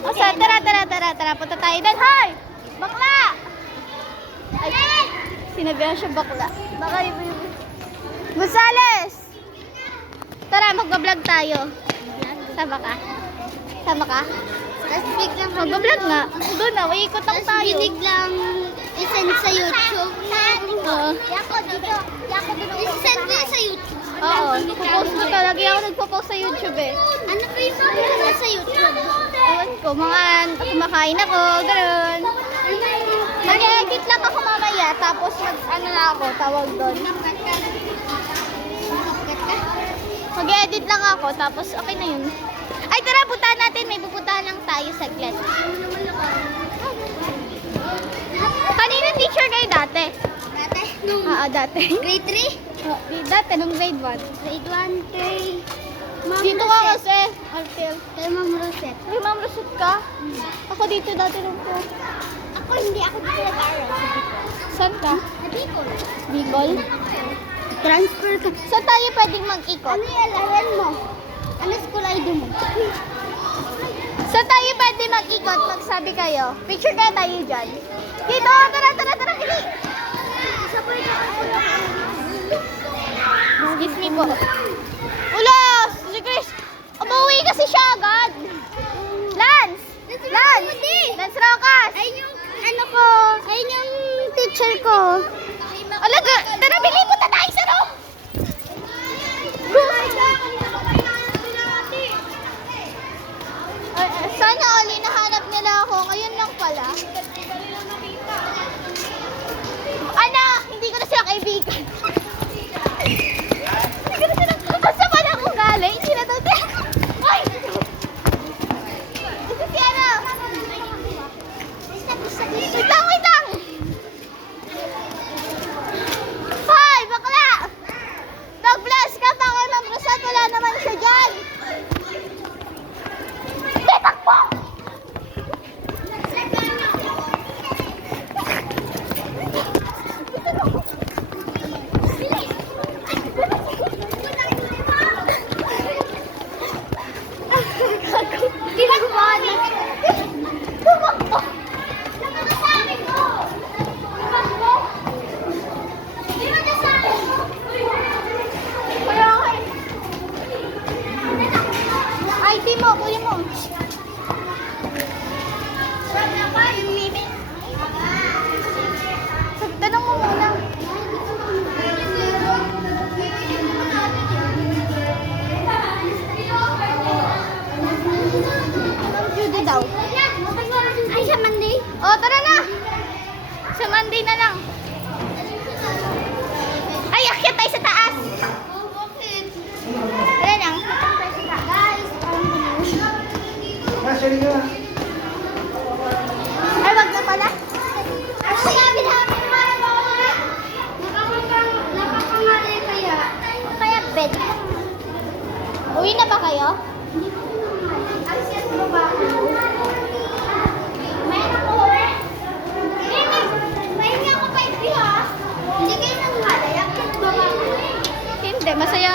O, sa, tara. Punta tayo doon. Hoy! Bakla! Ay, sinabihan siya bakla. Baka Gonzales! Tara, magbablog tayo. Sama ka? Sama ka? Tapos biglang Magbablog nga. Doon na, ikot lang Tapos tayo. biniglang isend sa YouTube. Oo. Yako dito. Isend mo sa YouTube. Oo, nagpo-post ko talaga. Ako nagpo-post sa YouTube eh. Ano ba yung mga sa YouTube? Ewan ko, mga kumakain ako, gano'n. Mag-edit lang ako mamaya, tapos ano na ako, tawag doon. Mag-edit lang ako, tapos okay na yun. Ay, tara, puntahan natin. May pupuntahan lang tayo saglit. Kanina teacher kayo dati? Dati, nung Dati. grade 3? Dati, nung grade 1. Grade 1 kay Ma'am Dito ka Rosette. kasi, Artel. Kay Ma'am Rosette. Ay, Ma'am Rosette ka? Ako dito dati nung po. Ako hindi ako dito nag-aaral. Saan ka? Sa Bicol. Bicol? Transfer ka. Saan tayo pwedeng mag-ikot? Ano yung alayan mo? Ano school ID mo? Saan tayo pwede mag-ikot? Magsabi kayo. Picture kaya tayo dyan. Dito! Tara! Bili! Sabay ka ako. Excuse me po. Ulos! Si Chris! Umuwi kasi siya agad! Lance! Lance Rocas! Ayun yung ano ko. Ayun yung teacher ko. Alaga! Tara, bili! Punta tayo sa room! Sana all nahanap nila ako. Ngayon lang pala. Anak! Hindi ko na sila kaibigan. Hindi ko na sila... Basta pa na akong galing. Sinatati ako. Ay! Ito si ano? Wait lang! Hoy! Bakla! Nag-bless ka pa kay Ma'am Rosette. Wala naman siya dyan. Takbo! Tinagmani! Tumakbo! Nakakasabi ko! Tumakbo! Di ba nasabi ko? Kaya nga eh. ID mo, kuya mo. Tanong mo muna. Ma'am Judy daw. Ay, sa Monday? Oh, tara na. Sa Monday na lang. Ay, akyat tayo sa taas. Oh, bakit? Tara lang. Guys, Ay, wag na pala. ang sabi namin nakapangalay kaya. Kaya bed. Uwi na ba kayo? Alis mo ba? May nakuha. May ako pa ha. Hindi kayo nangalay. Akit ba ba? Hindi, masaya